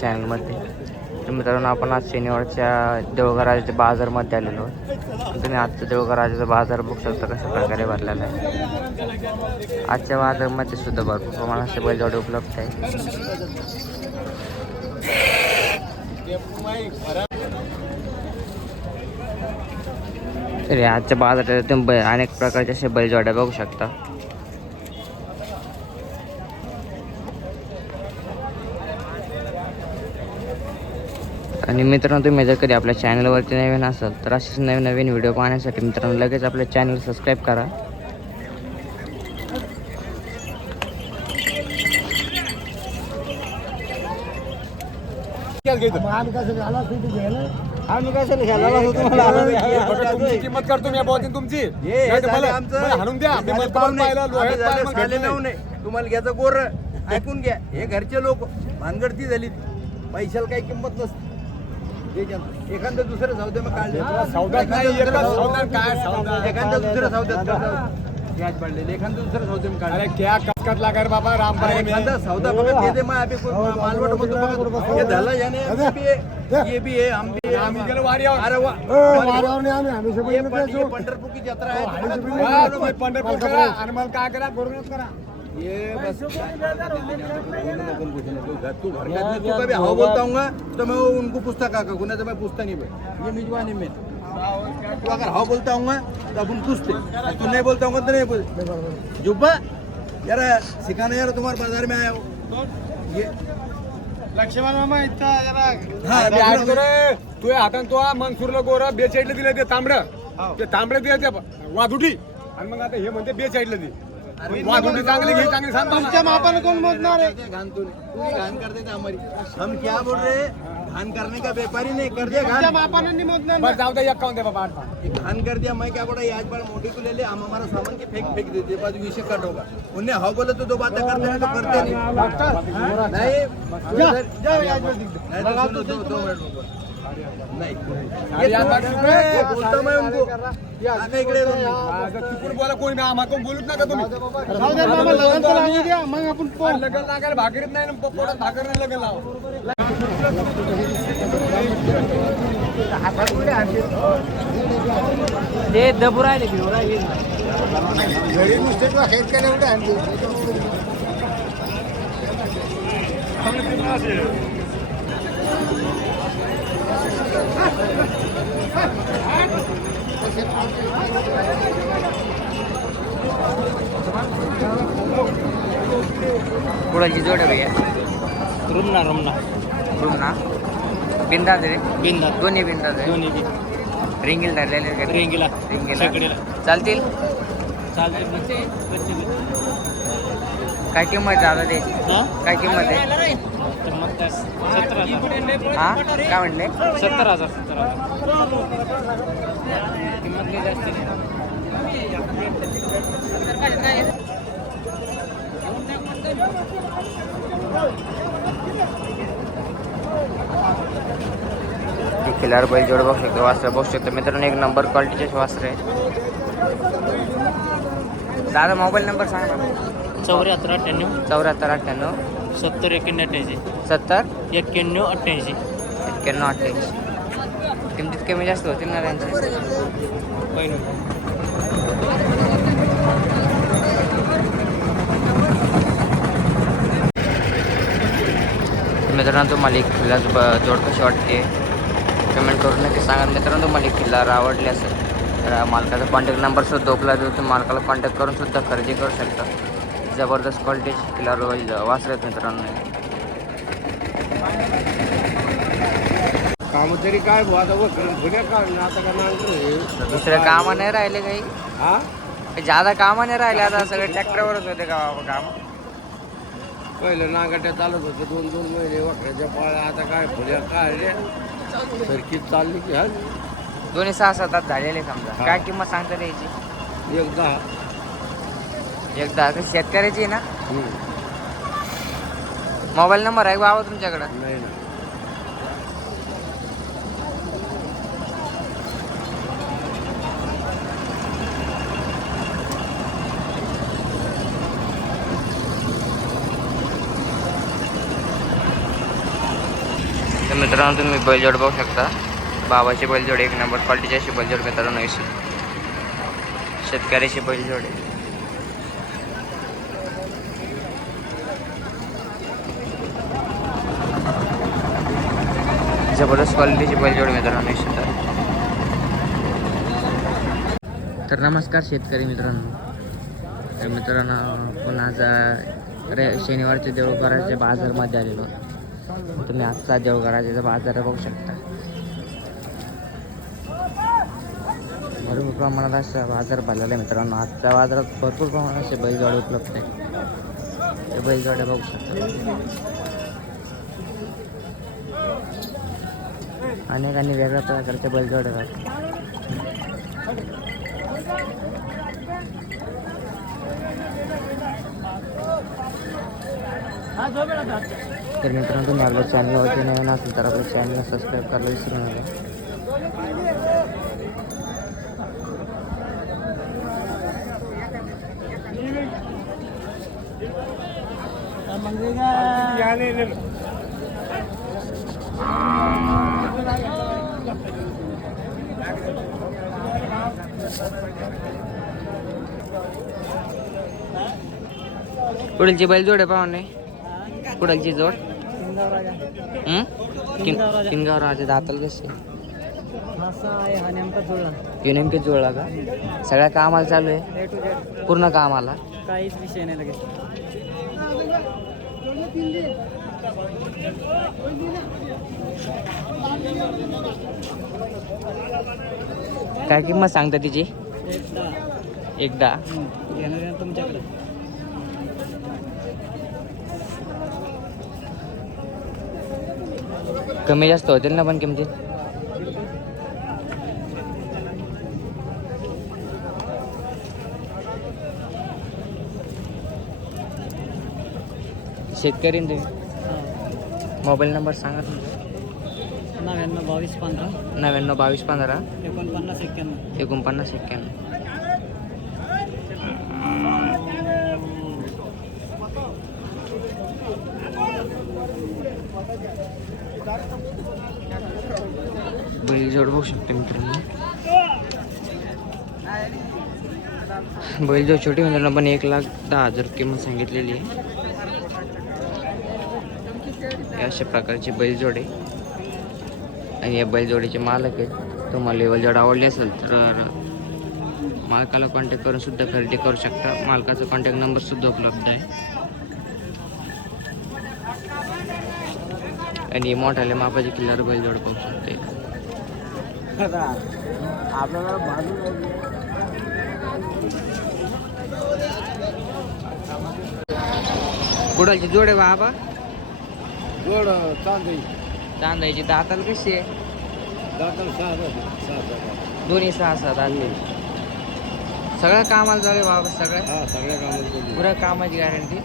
चॅनलमध्ये तर मित्रांनो आपण आज शनिवारच्या देवघराच्या बाजारमध्ये आलेलो. तुम्ही आजचं देवघराचा बाजार बघू शकता कशा प्रकारे भरलेला आहे. आजच्या बाजारामध्ये सुद्धा भरपूर प्रमाणात असे बैलजोडे उपलब्ध आहे तर आजच्या बाजारात तुम्ही बै- अनेक प्रकारचे असे बैलजोड्या बघू शकता. आणि मित्रांनो तुम्ही जर कधी आपल्या चॅनलवरती नवीन असाल तर असेच नवीन नवीन व्हिडिओ पाहण्यासाठी मित्रांनो लगेच आपल्या चॅनल सबस्क्राईब करा आम्ही घ्यायला तुमची किंमत करतो मी बोलते तुमची नाही तर मला- मला हाणून द्या मी मला पाहुणे. पाहिलं, लोह्यात नाही. तुम्हाला घ्यायचं गोर ऐकून घ्या हे घरचे लोक भानगडती झाली पैशाला काही किंमत नसते एखादं दुसरं सौदे मग काढले नाही एकच काय सौदा एखादं दुसरं सौद्यात. व्याज पडलेले एखादं दुसरं सौदे मग अरे काढले क्या कसकत लागा रे बाबा राम अरे एखादा सौदा बघत घेते मग आम्ही कोण- मालवट म्हणतो बघत हे झालं याने हे बी आहे, हे आम्ही वारीवर. अरे हे पण- हे पंढरपूरची जत्रा आहे. हा, पंढरपूर करा आणि मला काय करा गुरुनाथ करा. नको. तू घर का आदमी, तू कभी हाँ बोलता हूँ तो मैं वो उनको पूछता को नहीं तो मैं पूछता नहीं भाई। ये मिजवानी में। तू अगर हाँ बोलता हूँ तो अपन पूछते। और तू नहीं बोलता हूँ तो नहीं बोलते। जुब्बा यार सिखाना यार तुम्हारे बाजार में आया हो ये। लक्ष्मण मामा इथं जरा हाँ अरे आज करे तू हातान तो मनसूरला गोर बे साईडला दिलं ते तांबडं। ते तांबडं दिलं ते वाधुटी आणि मग आता हे म्हणते बे साईडला दे वाधुटी चांगली घे चांगली सांग तुमच्या मापाने कोण मोजणार आहे? घान तू हमारी हम क्या बोल रहे? घान करने का व्यापारी नहीं कर दिया तुमच्या घान मापाने नाही मोजणार बस जाऊ दे एक काउंट दे बाबा घान कर दिया मैं क्या बोला ये आज बार मोटी को ले ले हम हमारा सामान के फेंक फेंक देते बाद विषय कट होगा. उन्हें हाँ बोले तो दो बातें करते हैं तो करते नहीं. नहीं? नहीं दो दो मिनट रुको नहीं तो- इकडे येऊन नाही. आता तिकडून बोला कोणी नाही आम्हाला कोण बोलूच नका तुम्ही. जाऊ दे कुणाची जोड आहे भैया. रुमना रुमना. रूम ना बिंदाज रे. बिंदा दोन्ही बिंदाज आहे. दोन्ही बी रिंगील धरलेले आहेत. का? रेंगीला. रिंगीला. शेकडीला चालतील? चालते बच्चे बच्चे काय किंमत दादा त्याची हा? काय किंमत आहे? हा? काय म्हणले? सत्तर हजार सत्तर हजार. खिलार बैल जोड बघू शकतो वासर बघू शकतो. मित्रांनो एक नंबर क्वालिटीचे वासर. आहे दादा मोबाईल नंबर सांगा चौऱ्याहत्तर अठ्ठ्याण्णव. चौऱ्याहत्तर अठ्ठ्याण्णव. सत्तर एक्याण्णव अठ्ठ्याऐंशी. सत्तर? एक्क्याण्णव अठ्ठ्याऐंशी. एक्क्याण्णव अठ्ठ्याऐंशी. किमतीत कमी जास्त होतील ना त्यांचे? मित्रांनो तुम्हाला एक ब जोड कशी वाटते? कमेंट करून नक्की सांगा. मित्रांनो तुम्हाला एक खिल्लार आवडली असेल तर मालकाचा कॉन्टॅक्ट नंबर सुद्धा उपलब्ध तुम्ही मालकाला कॉन्टॅक्ट करून सुद्धा खरेदी करू शकता. जबरदस्त क्वालिटीचे खिल्लार वासर आहेत मित्रांनो काम तरी काय दुसऱ्या कामं नाही राहिले काही. हा? जादा कामं नाही राहिले आता सगळे ट्रॅक्टरवरच होते का काम. पहिलं नागाट्या चालत होते दोन दोन महिने वखराच्या पाळ्या आता काय फुल्या काढल्या सरकीत चालली की हा दोन्ही सहा सात आठ झालेले समजा. काय किंमत सांगता द्यायची एक दहा. एकदा शेतकऱ्याची आहे ना? मोबाईल नंबर आहे बाबा तुमच्याकडं? मित्रांनो तुम्ही बैलजोड बघू शकता. बाबाचे बैलजोड एक नंबर क्वालिटीची बैलजोड मित्रांनो शेतकऱ्याची बैलजोड आहे. जबरदस्त क्वालिटीची बैलजोड मित्रांनो तर नमस्कार शेतकरी मित्रांनो. तर मित्रांनो आपण आज रे शनिवारच्या देऊळघराच्या बाजारमध्ये आलेलो तुम्ही आजचा देवघराच्या बाजार बघू शकता. भरपूर प्रमाणात असा बाजार भरलेला आहे मित्रांनो. आजच्या बाजारात भरपूर प्रमाणात असे बैलगाडे उपलब्ध आहे ते बैलगाड्या बघू शकता. अनेक आणि वेगळ्या प्रकारचे बैलजोडे आहेत तर मित्रांनो तुम्ही आपल्या चॅनलवरती नवीन असेल तर आपल्या चॅनलला सबस्क्राईब करायला विसरू नका. कुढलची बैल जोड आहे पाहुणे कुडलची जोड. किनगाव राजा दाताल कसे? हे नेमके जुळला का? सगळ्या कामाला चालू आहे. पूर्ण कामाला. काहीच विषय नाही लगेच काय किंमत सांगता तिची? एकदा. तुमच्याकडे कमी जास्त होतील ना पण किमतीत शेतकरी तुम्ही? मोबाईल नंबर सांगा तुमचा नव्याण्णव बावीस पंधरा. नव्याण्णव बावीस पंधरा. एकोणपन्नास एक्क्याण्णव. एकोणपन्नास एक्क्याण्णव. बैल जोड बघू शकतो मित्रांनो. बैल जोड छोटी मित्रांनो पण एक लाख दहा हजार किंमत सांगितलेली आहे. अशा प्रकारची बैलजोड आहे. आणि या बैलजोडीचे मालक आहेत. तुम्हाला लेवल जोड आवडली असेल तर मालकाला कॉन्टॅक्ट करून सुद्धा खरेदी करू शकता. मालकाचा कॉन्टॅक्ट नंबर सुद्धा उपलब्ध आहे. आणि मोठाले मापाची किल्ल्यावर बैलजोड पाहू शकते कुडालची जोड आहे बाबा. जोड चांगली. तांदळाची दाताल कशी आहे? सहा सहा दोन्ही सहा सात आले सगळं कामाला आहे बाबा सगळं? हा सगळ्या कामात पुऱ्या कामाची गॅरंटी